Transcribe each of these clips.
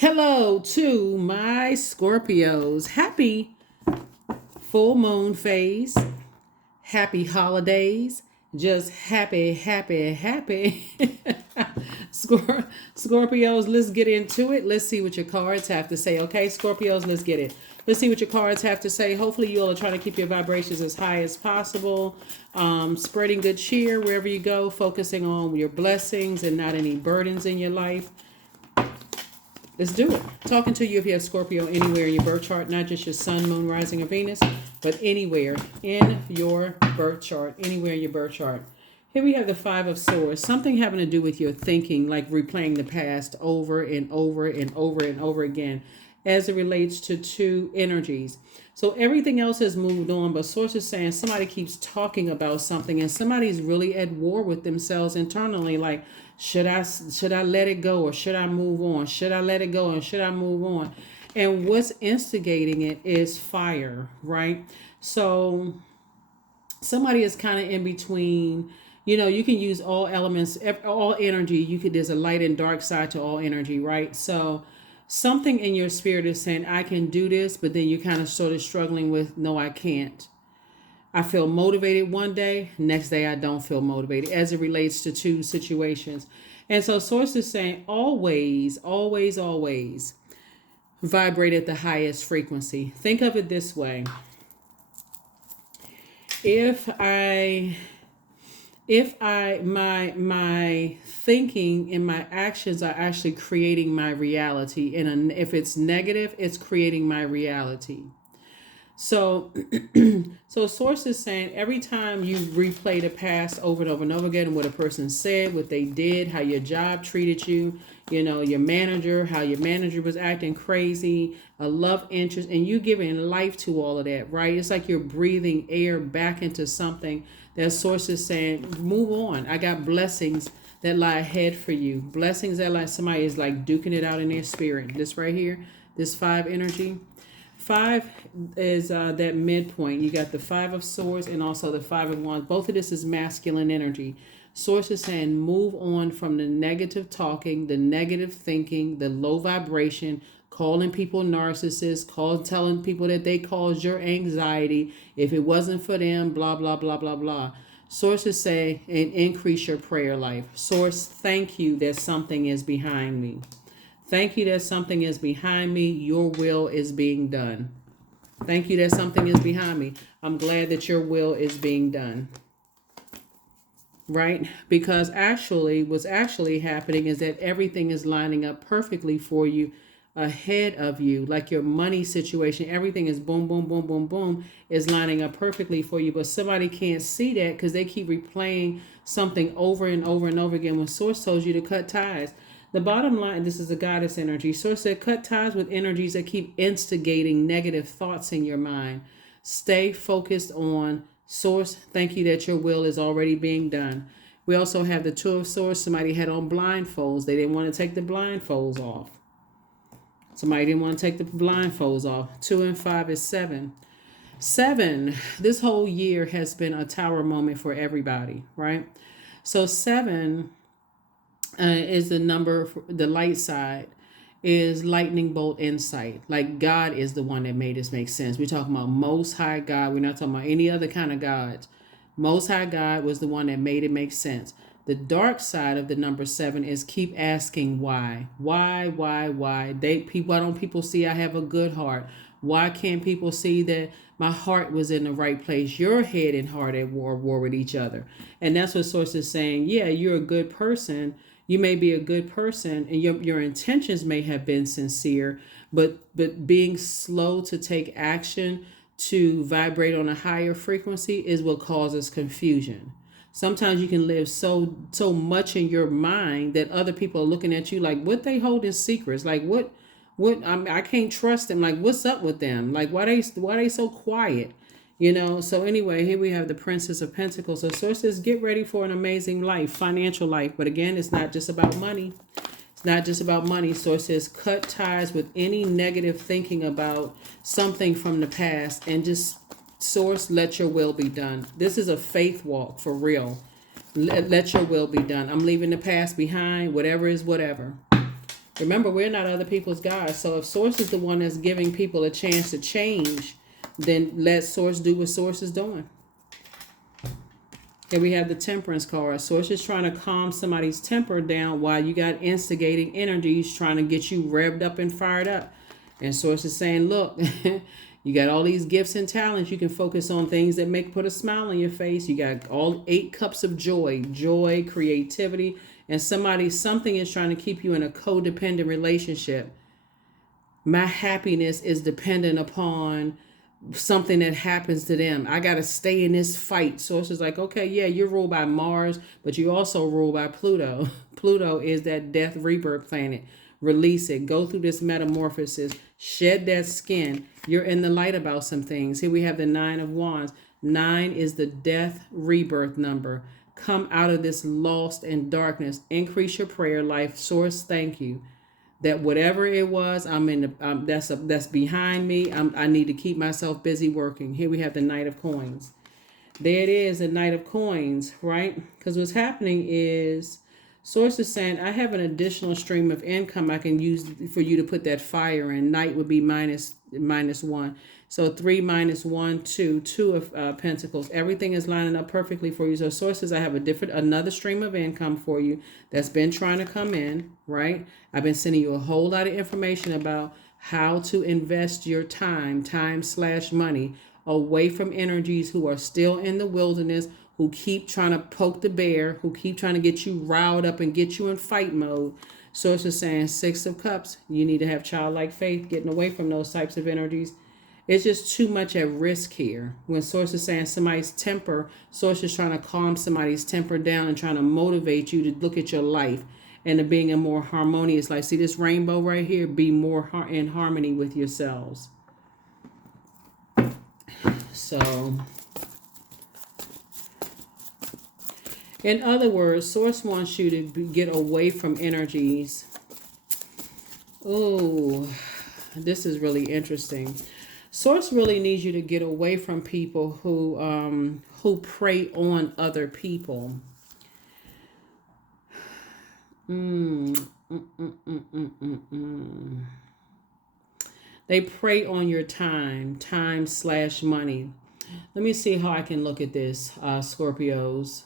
Hello to my Scorpios. Happy full moon phase. Happy holidays. Just happy, happy, happy. Scorpios, let's get into it. Let's see what your cards have to say. Okay, Scorpios, let's get it. Let's see what your cards have to say. Hopefully, you all are trying to keep your vibrations as high as possible. Spreading good cheer wherever you go, focusing on your blessings and not any burdens in your life. Let's do it. Talking to you if you have Scorpio anywhere in your birth chart, not just your sun, moon, rising, or Venus, but anywhere in your birth chart, anywhere in your birth chart. Here we have the Five of Swords, something having to do with your thinking, like replaying the past over and over and over and over again as it relates to two energies. So everything else has moved on, but Source is saying somebody keeps talking about something and somebody's really at war with themselves internally, like, should I let it go or should I move on? Should I let it go and should I move on? And what's instigating it is fire, right? So somebody is kind of in between. You can use all elements, all energy. There's a light and dark side to all energy, right? So something in your spirit is saying, I can do this, but then you're kind of sort of struggling with, no, I can't. I feel motivated one day, next day I don't feel motivated as it relates to two situations. And so Source is saying always, always, always vibrate at the highest frequency. Think of it this way. My thinking and my actions are actually creating my reality. And if it's negative, it's creating my reality. So, so Source is saying every time you replay the past over and over and over again, what a person said, what they did, how your job treated you, your manager, how your manager was acting crazy, a love interest, and you giving life to all of that, right? It's like you're breathing air back into something that Source is saying, move on. I got blessings that lie ahead for you. Blessings that like somebody is like duking it out in their spirit. This right here, this 5 energy. 5 is that midpoint. You got the 5 of Swords and also the 5 of Wands. Both of this is masculine energy. Source is saying move on from the negative talking, the negative thinking, the low vibration, calling people narcissists, telling people that they caused your anxiety. If it wasn't for them, blah, blah, blah, blah, blah. Source is saying, and increase your prayer life. Source, thank you that something is behind me. Thank you that something is behind me. Your will is being done. Thank you that something is behind me. I'm glad that your will is being done. Right? Because what's actually happening is that everything is lining up perfectly for you, ahead of you. Like your money situation, everything is boom, boom, boom, boom, boom, is lining up perfectly for you. But somebody can't see that because they keep replaying something over and over and over again when Source tells you to cut ties. The bottom line, this is a goddess energy. Source said, cut ties with energies that keep instigating negative thoughts in your mind. Stay focused on Source. Thank you that your will is already being done. We also have the 2 of Swords. Somebody had on blindfolds. They didn't want to take the blindfolds off. Somebody didn't want to take the blindfolds off. 2 and 5 is 7. 7, this whole year has been a tower moment for everybody, right? So 7... is the number for the light side is lightning bolt insight. Like God is the one that made this make sense. We're talking about Most High God. We're not talking about any other kind of gods. Most High God was the one that made it make sense. The dark side of the number 7 is keep asking why. Why? Why don't people see I have a good heart? Why can't people see that my heart was in the right place? Your head and heart at war with each other. And that's what Source is saying. Yeah, you're a good person. You may be a good person and your intentions may have been sincere, but being slow to take action to vibrate on a higher frequency is what causes confusion. Sometimes you can live so much in your mind that other people are looking at you like, what they hold in secrets? Like what I can't trust them. Like, what's up with them? Like, why they so quiet? So anyway, here we have the Princess of Pentacles. So Source says, get ready for an amazing life, financial life. But again, it's not just about money. It's not just about money. Source says, cut ties with any negative thinking about something from the past and just, Source, let your will be done. This is a faith walk for real. Let your will be done. I'm leaving the past behind. Whatever is whatever. Remember, we're not other people's gods. So if Source is the one that's giving people a chance to change, then let Source do what Source is doing. Here we have the Temperance card. Source is trying to calm somebody's temper down while you got instigating energies trying to get you revved up and fired up. And Source is saying, look, you got all these gifts and talents. You can focus on things that put a smile on your face. You got all 8 cups of joy, creativity, and something is trying to keep you in a codependent relationship. My happiness is dependent upon something that happens to them. I got to stay in this fight. Source is like, okay, yeah, you're ruled by Mars, but you also ruled by Pluto. Pluto is that death rebirth planet. Release it. Go through this metamorphosis. Shed that skin. You're in the light about some things. Here we have the 9 of Wands. 9 is the death rebirth number. Come out of this lost and darkness. Increase your prayer life. Source, thank you. That whatever it was, that's behind me. I need to keep myself busy working. Here we have the Knight of Coins. There it is, the Knight of Coins, right? Because what's happening is Source is saying, I have an additional stream of income I can use for you to put that fire in. Knight would be minus 1. So 3 minus 1, 2. 2 of Pentacles. Everything is lining up perfectly for you. So Source says, I have another stream of income for you that's been trying to come in, right? I've been sending you a whole lot of information about how to invest your time/money away from energies who are still in the wilderness, who keep trying to poke the bear, who keep trying to get you riled up and get you in fight mode. Source is saying 6 of Cups. You need to have childlike faith, getting away from those types of energies. It's just too much at risk here. When Source is saying somebody's temper, Source is trying to calm somebody's temper down and trying to motivate you to look at your life and to being a more harmonious life. See this rainbow right here? Be more in harmony with yourselves. So, in other words, Source wants you to get away from energies. Oh, this is really interesting. Source really needs you to get away from people who prey on other people. They prey on your time/money. Let me see how I can look at this, Scorpios.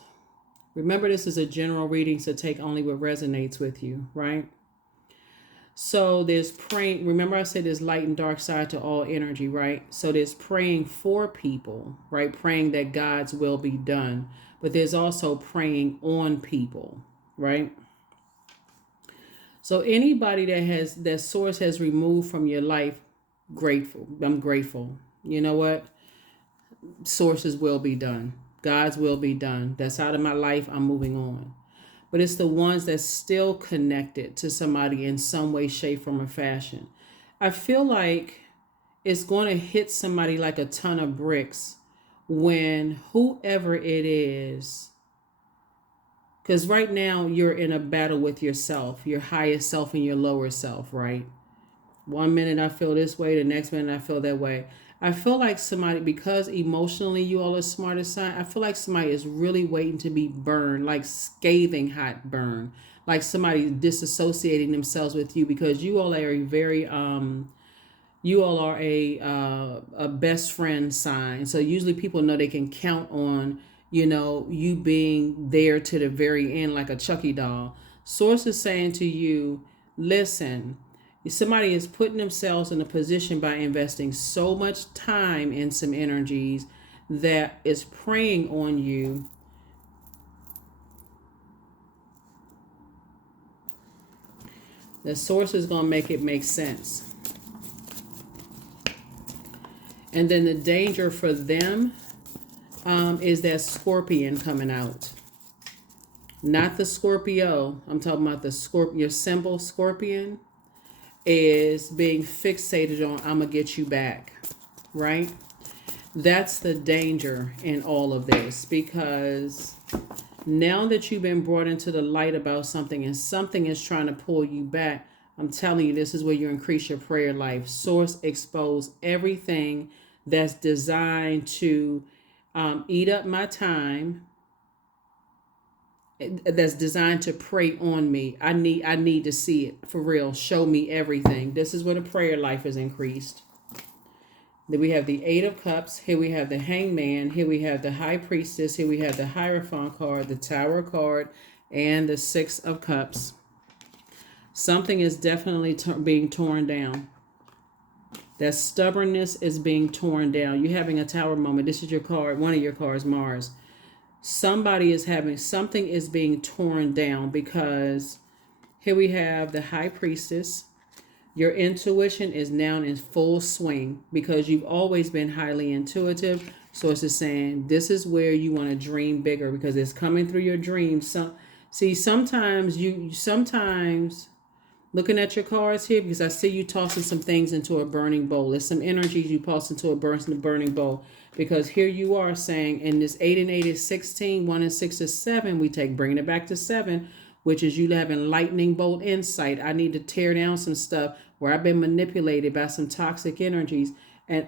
Remember, this is a general reading, so take only what resonates with you, right? So there's praying. Remember I said there's light and dark side to all energy, right? So there's praying for people, right? Praying that God's will be done. But there's also praying on people, right? So anybody that Source has removed from your life, grateful. I'm grateful. You know what? Source's will be done. God's will be done. That's out of my life. I'm moving on. But it's the ones that's still connected to somebody in some way, shape, form, or fashion. I feel like it's going to hit somebody like a ton of bricks when whoever it is, because right now you're in a battle with yourself, your highest self and your lower self, right? One minute I feel this way, the next minute I feel that way. I feel like somebody, because emotionally you all are smart as sign, I feel like somebody is really waiting to be burned, like scathing hot burn, like somebody disassociating themselves with you, because you all are a very a best friend sign. So usually people know they can count on, you being there to the very end, like a Chucky doll. Source is saying to you, listen, somebody is putting themselves in a position by investing so much time in some energies that is preying on you. The Source is going to make it make sense. And then the danger for them is that Scorpion coming out. Not the Scorpio. I'm talking about the Scorpio, your symbol Scorpion is being fixated on, I'm going to get you back, right? That's the danger in all of this, because now that you've been brought into the light about something and something is trying to pull you back, I'm telling you, this is where you increase your prayer life. Source, expose everything that's designed to eat up my time, that's designed to prey on me. I need to see it for real. Show me everything. This is where the prayer life is increased. Then we have the Eight of Cups. Here we have the Hangman. Here we have the High Priestess. Here we have the Hierophant card, the Tower card, and the Six of Cups. Something is definitely being torn down. That stubbornness is being torn down. You're having a Tower moment. This is your card, one of your cards, Mars. Somebody is having, something is being torn down because here we have the High Priestess. Your intuition is now in full swing because you've always been highly intuitive. So it's just saying this is where you want to dream bigger because it's coming through your dreams. Sometimes looking at your cards here, because I see you tossing some things into a burning bowl. There's some energies you toss into a burning bowl. Because here you are saying, in this 8 and 8 is 16, 1 and 6 is 7. We bringing it back to 7, which is you having lightning bolt insight. I need to tear down some stuff where I've been manipulated by some toxic energies. And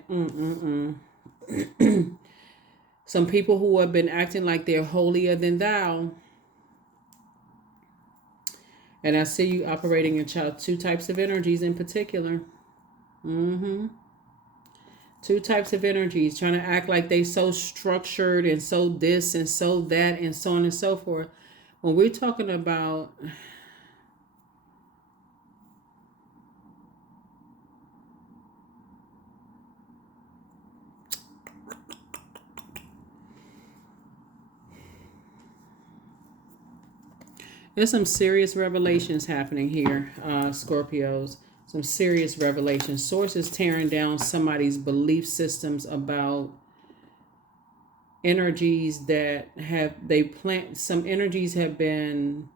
some people who have been acting like they're holier than thou. And I see you operating in two types of energies in particular. Two types of energies, trying to act like they so structured and so this and so that and so on and so forth. When we're talking about there's some serious revelations happening here, Scorpios. Some serious revelations. Source is tearing down somebody's belief systems about energies that some energies have been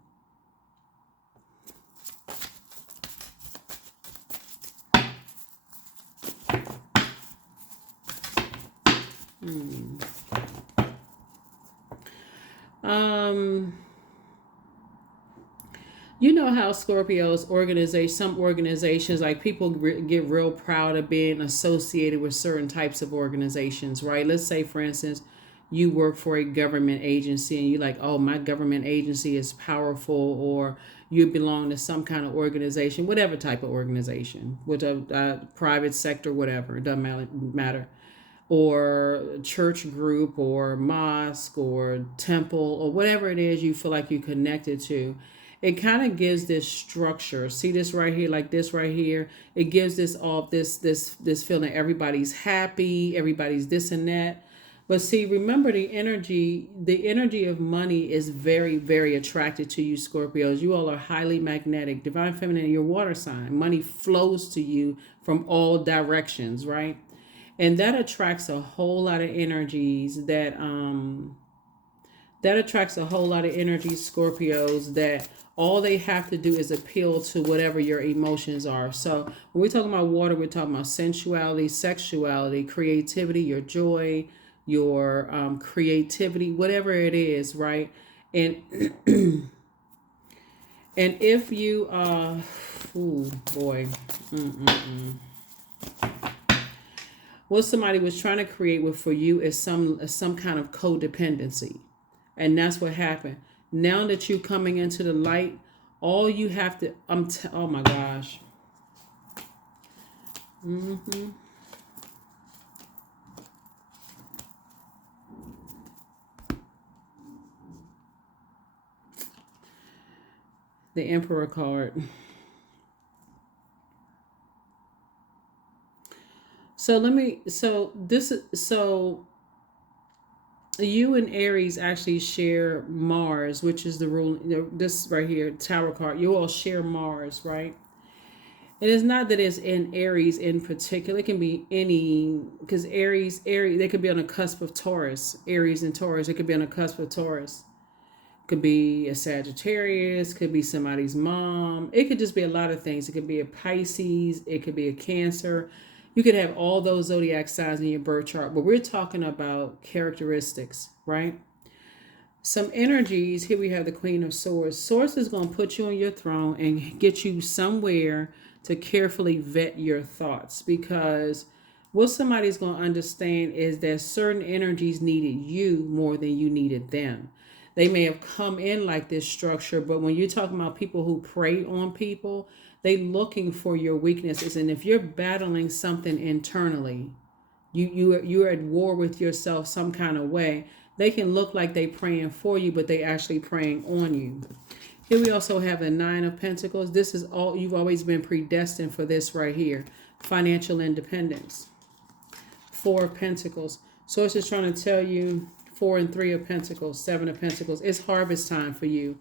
you know how Scorpios some organizations, like people get real proud of being associated with certain types of organizations, right? Let's say, for instance, you work for a government agency and you're like, oh, my government agency is powerful, or you belong to some kind of organization, whatever type of organization, with a private sector, whatever, it doesn't matter. Or church group or mosque or temple or whatever it is you feel like you're connected to. It kind of gives this structure. See this right here, like this right here. It gives this feeling everybody's happy, everybody's this and that. But see, remember the energy of money is very, very attracted to you, Scorpios. You all are highly magnetic. Divine Feminine, your water sign. Money flows to you from all directions, right? And that attracts a whole lot of energies Scorpios, that all they have to do is appeal to whatever your emotions are. So when we're talking about water, we're talking about sensuality, sexuality, creativity, your joy, your creativity, whatever it is, right? And and if you oh boy, what somebody was trying to create for you is some kind of codependency. And that's what happened. Now that you're coming into the light, all you have to, oh my gosh. The Emperor card. So you and Aries actually share Mars, which is the rule. This right here, Tower card. You all share Mars, right? And it's not that it's in Aries in particular. It can be any, because Aries, they could be on the cusp of Taurus. Aries and Taurus, it could be on the cusp of Taurus. Could be a Sagittarius, could be somebody's mom. It could just be a lot of things. It could be a Pisces, it could be a Cancer. You could have all those zodiac signs in your birth chart, but we're talking about characteristics, right? Some energies, here we have the Queen of Swords. Swords is going to put you on your throne and get you somewhere to carefully vet your thoughts, because what somebody's going to understand is that certain energies needed you more than you needed them. They may have come in like this structure, but when you're talking about people who prey on people, they looking for your weaknesses. And if you're battling something internally, you're at war with yourself some kind of way, they can look like they praying for you, but they actually praying on you. Here we also have the Nine of Pentacles. This is all, you've always been predestined for this right here. Financial independence. Four of Pentacles. So it's just trying to tell you, 4 and 3 of Pentacles, 7 of Pentacles. It's harvest time for you.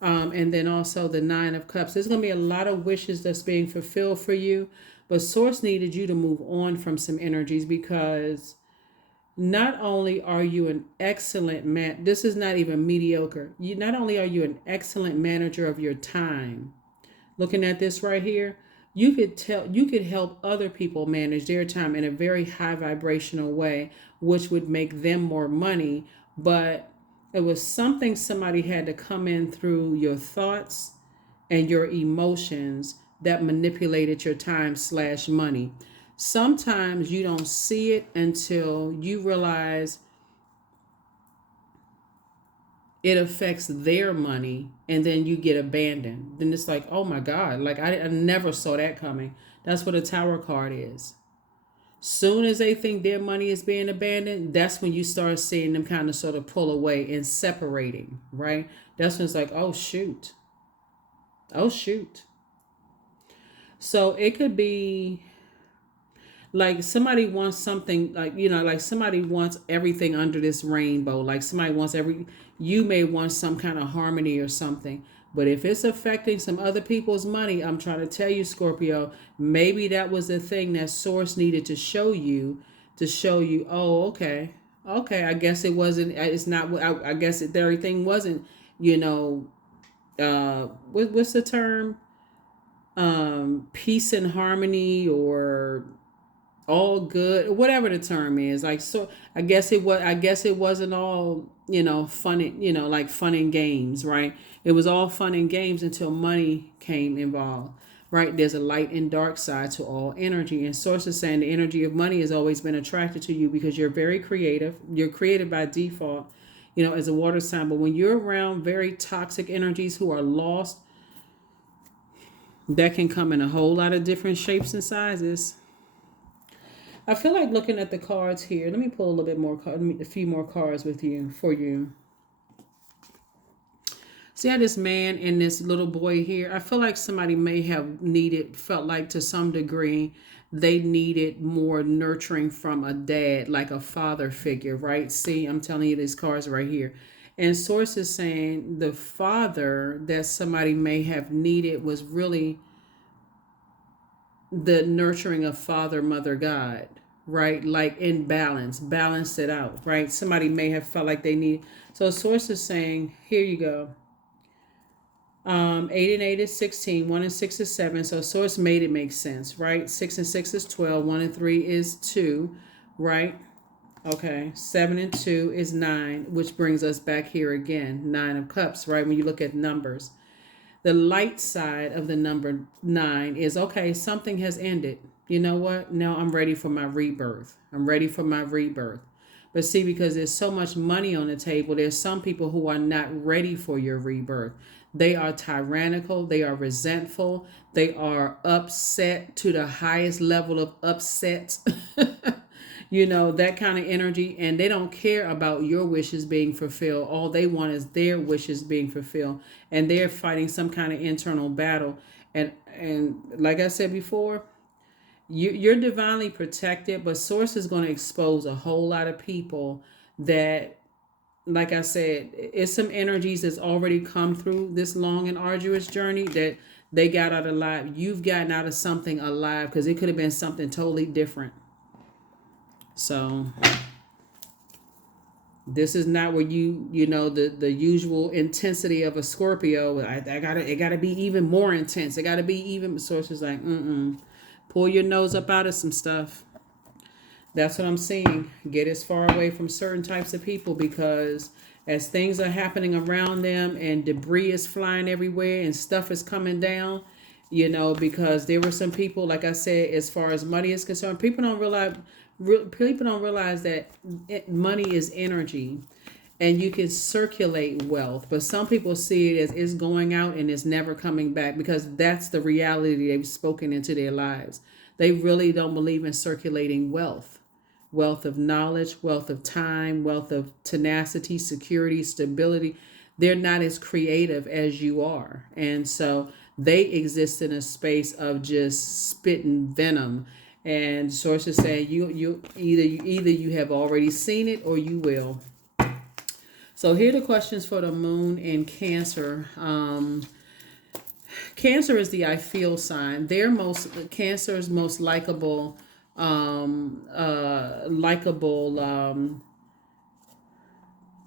And then also the Nine of Cups. There's going to be a lot of wishes that's being fulfilled for you. But Source needed you to move on from some energies, because not only are you an excellent man, this is not even mediocre. Not only are you an excellent manager of your time, looking at this right here, you could help other people manage their time in a very high vibrational way, which would make them more money. But it was something somebody had to come in through your thoughts and your emotions that manipulated your time / money. Sometimes you don't see it until you realize it affects their money, and then you get abandoned. Then it's like, oh my God, like I never saw that coming. That's what a Tower card is. Soon as they think their money is being abandoned, that's when you start seeing them kind of sort of pull away and separating, right? That's when it's like, oh shoot. Oh shoot. So it could be like somebody wants something, like, like somebody wants everything under this rainbow. Like somebody wants you may want some kind of harmony or something. But if it's affecting some other people's money, I'm trying to tell you, Scorpio, maybe that was the thing that Source needed to show you, oh, okay. Okay, I guess it wasn't, it's not, I guess everything wasn't, what's the term? Peace and harmony, or all good, whatever the term is. Like, so I guess it wasn't all, fun, like fun and games, right? It was all fun and games until money came involved, right? There's a light and dark side to all energy. And Source is saying the energy of money has always been attracted to you because you're very creative. You're creative by default, as a water sign. But when you're around very toxic energies who are lost, that can come in a whole lot of different shapes and sizes. I feel like looking at the cards here. Let me pull a little bit more, a few more cards for you. See how this man and this little boy here, I feel like somebody may have felt like to some degree, they needed more nurturing from a dad, like a father figure, right? See, I'm telling you these cards right here. And Source is saying the father that somebody may have needed was really the nurturing of Father, Mother, God, right? Like in balance it out, right? Somebody may have felt like they need. So Source is saying, here you go. 8 and 8 is 16, 1 and 6 is 7. So Source made it make sense, right? 6 and 6 is 12, 1 and 3 is 2, right? Okay, 7 and 2 is 9, which brings us back here again, 9 of Cups, right? When you look at numbers. The light side of the number 9 is, okay, something has ended. You know what? Now I'm ready for my rebirth. But see, because there's so much money on the table, there's some people who are not ready for your rebirth. They are tyrannical. They are resentful. They are upset to the highest level of upset. That kind of energy. And they don't care about your wishes being fulfilled. All they want is their wishes being fulfilled. And they're fighting some kind of internal battle. And like I said before, you're divinely protected, but Source is going to expose a whole lot of people that, like I said, it's some energies that's already come through this long and arduous journey that they got out alive. You've gotten out of something alive, because it could have been something totally different. So this is not where the usual intensity of a Scorpio. It gotta be even more intense. It gotta be even. Source is like, pull your nose up out of some stuff. That's what I'm seeing. Get as far away from certain types of people, because as things are happening around them and debris is flying everywhere and stuff is coming down, because there were some people, like I said, as far as money is concerned, people don't realize that money is energy. and you can circulate wealth. But some people see it as it's going out and it's never coming back, because that's the reality they've spoken into their lives. They really don't believe in circulating wealth. Wealth of knowledge, wealth of time, wealth of tenacity, security, stability. They're not as creative as you are. And so they exist in a space of just spitting venom. And sources saying you either you have already seen it or you will. So here are the questions for the moon in Cancer. Cancer is the I feel sign. Cancer's most likable.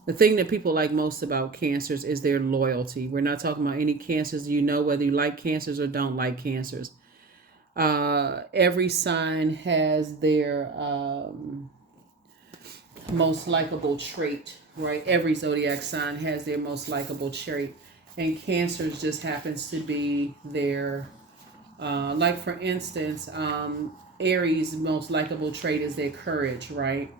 The thing that people like most about cancers is their loyalty. We're not talking about any cancers, whether you like cancers or don't like cancers. Every sign has their most likable trait, right? Every zodiac sign has their most likable trait, and Cancer's just happens to be their, like for instance, Aries' most likable trait is their courage, right?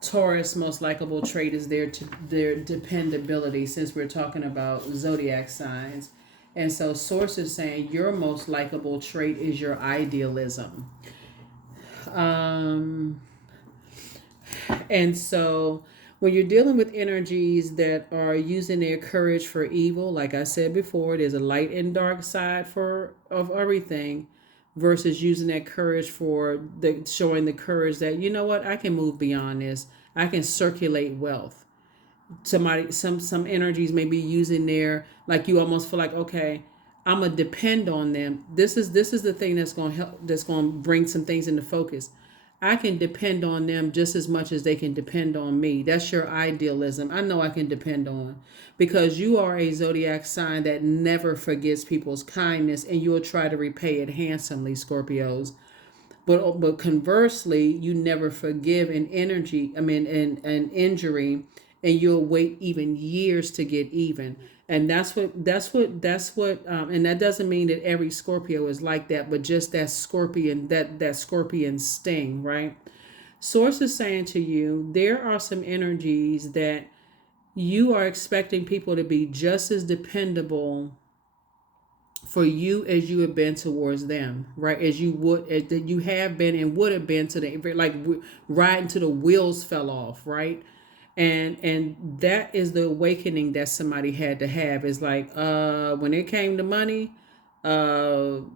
Taurus' most likable trait is their dependability, since we're talking about zodiac signs. And so source is saying your most likable trait is your idealism. Um, and so when you're dealing with energies that are using their courage for evil, like I said before, there's a light and dark side for of everything, versus using that courage for the showing the courage that, you know what, I can move beyond this. I can circulate wealth. Some energies may be using their, like, you almost feel like, okay, I'm gonna depend on them. This is the thing that's gonna help, that's gonna bring some things into focus. I can depend on them just as much as they can depend on me. That's your idealism. I know I can depend on, because you are a zodiac sign that never forgets people's kindness, and you'll try to repay it handsomely, Scorpios. But conversely, you never forgive an injury, and you'll wait even years to get even. And and that doesn't mean that every Scorpio is like that, but just that scorpion sting, right? Source is saying to you, there are some energies that you are expecting people to be just as dependable for you as you have been towards them, right? That you have been and would have been to the, like, right until the wheels fell off, right? And that is the awakening that somebody had to have. Is like, when it came to money, that's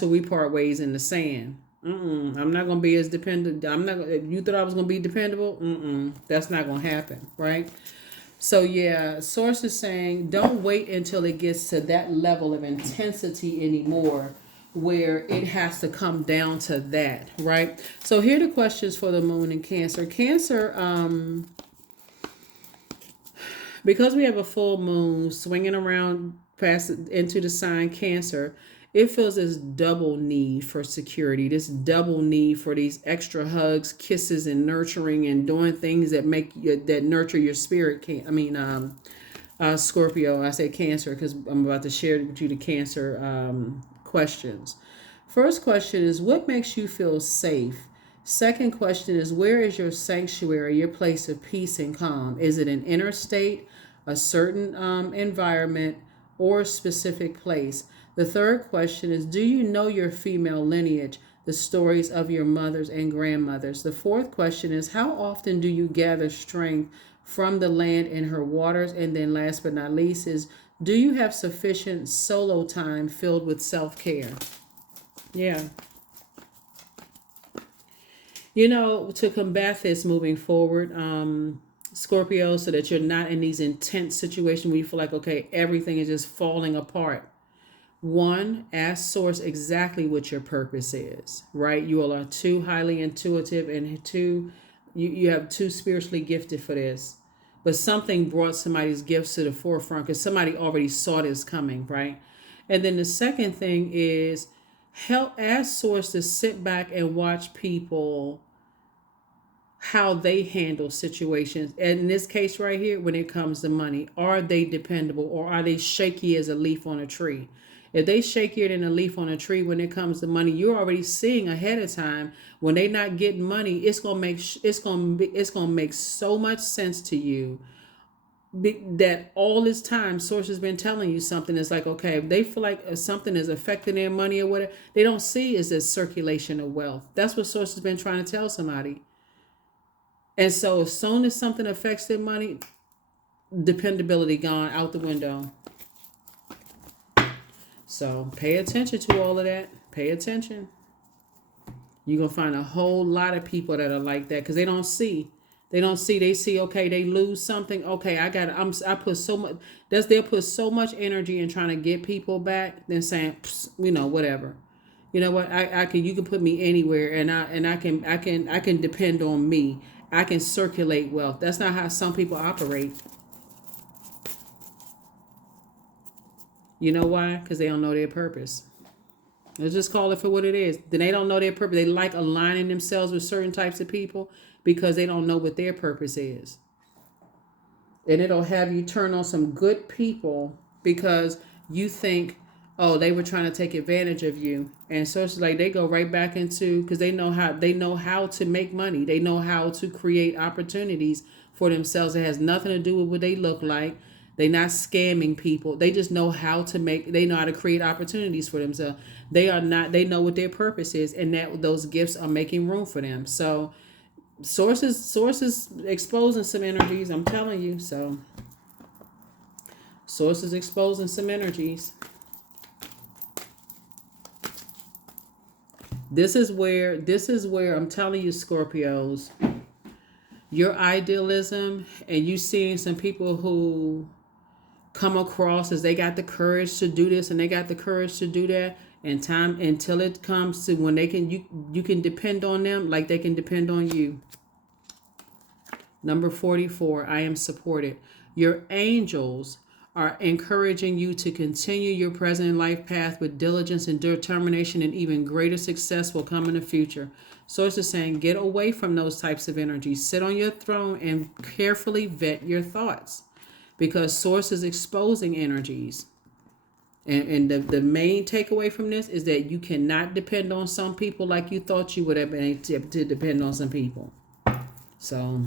where we part ways in the sand. I'm not gonna be as dependent. I'm not. If you thought I was gonna be dependable, that's not gonna happen, right? So yeah, source is saying don't wait until it gets to that level of intensity anymore, where it has to come down to that, right? So here are the questions for the moon in Cancer. Cancer, because we have a full moon swinging around past into the sign Cancer, it feels this double need for security, this double need for these extra hugs, kisses, and nurturing, and doing things that nurture your spirit. Scorpio. I say Cancer because I'm about to share with you the Cancer questions. First question is, what makes you feel safe? Second question is, where is your sanctuary, your place of peace and calm? Is it an inner state, a certain environment, or a specific place? The third question is, do you know your female lineage, the stories of your mothers and grandmothers? The fourth question is, how often do you gather strength from the land and her waters? And then last but not least is, do you have sufficient solo time filled with self-care? Yeah. To combat this moving forward, Scorpio, so that you're not in these intense situations where you feel like, okay, everything is just falling apart. One, ask source exactly what your purpose is, right? You all are too highly intuitive, and you have too spiritually gifted for this. But something brought somebody's gifts to the forefront because somebody already saw this coming, right? And then the second thing is, ask source to sit back and watch people, how they handle situations. And in this case right here, when it comes to money, are they dependable, or are they shaky as a leaf on a tree? If they shakier than a leaf on a tree when it comes to money, you're already seeing ahead of time when they not getting money. It's gonna make so much sense to you that all this time source has been telling you something. Is like, okay, if they feel like something is affecting their money or whatever, they don't see is this circulation of wealth. That's what source has been trying to tell somebody. And so as soon as something affects their money, dependability gone out the window. So pay attention to all of that. Pay attention. You're going to find a whole lot of people that are like that because they don't see. They see, okay, they lose something. Okay, I put so much, they'll put so much energy in trying to get people back than saying, whatever. You know what? You can put me anywhere and I can depend on me. I can circulate wealth. That's not how some people operate. You know why? Because they don't know their purpose. Let's just call it for what it is. Then they don't know their purpose. They like aligning themselves with certain types of people because they don't know what their purpose is. And it'll have you turn on some good people because you think, oh, they were trying to take advantage of you. And so it's like they go right back into, because they know how to make money. They know how to create opportunities for themselves. It has nothing to do with what they look like. They're not scamming people. They just know how to they know how to create opportunities for themselves. They know what their purpose is, and that those gifts are making room for them. So sources exposing some energies, I'm telling you. So sources exposing some energies. This is where I'm telling you, Scorpios, your idealism and you seeing some people who come across as they got the courage to do this and they got the courage to do that, and time until it comes to when you can depend on them like they can depend on you. Number 44, I am supported. Your angels are encouraging you to continue your present life path with diligence and determination, and even greater success will come in the future. Source is saying, get away from those types of energies. Sit on your throne and carefully vet your thoughts, because source is exposing energies. And the main takeaway from this is that you cannot depend on some people like you thought you would have been able to depend on some people. So,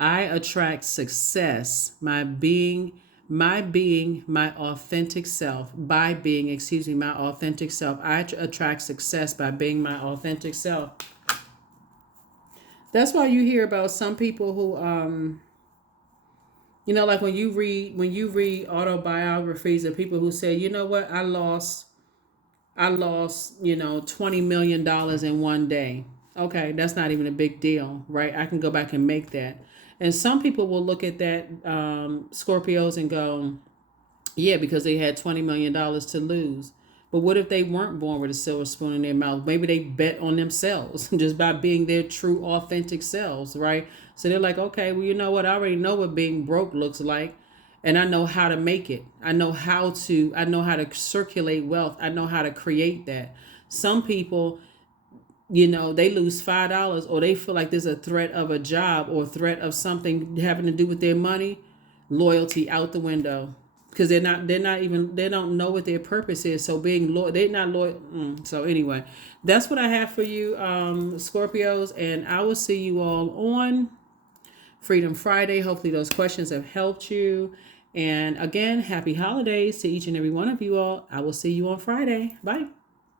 I attract success by being my authentic self. My authentic self. I attract success by being my authentic self. That's why you hear about some people who like when you read autobiographies of people who say, you know what, I lost $20 million in one day. Okay, that's not even a big deal, right? I can go back and make that. And some people will look at that, Scorpios, and go, yeah, because they had $20 million to lose. But what if they weren't born with a silver spoon in their mouth? Maybe they bet on themselves just by being their true, authentic selves, right? So they're like, okay, well, you know what? I already know what being broke looks like, and I know how to make it. I know how to circulate wealth. I know how to create that. Some people, they lose $5, or they feel like there's a threat of a job or threat of something having to do with their money. Loyalty out the window, because they don't know what their purpose is. So being loyal, they're not loyal. So anyway, that's what I have for you, Scorpios, and I will see you all on Freedom Friday. Hopefully those questions have helped you. And again, happy holidays to each and every one of you all. I will see you on Friday. Bye.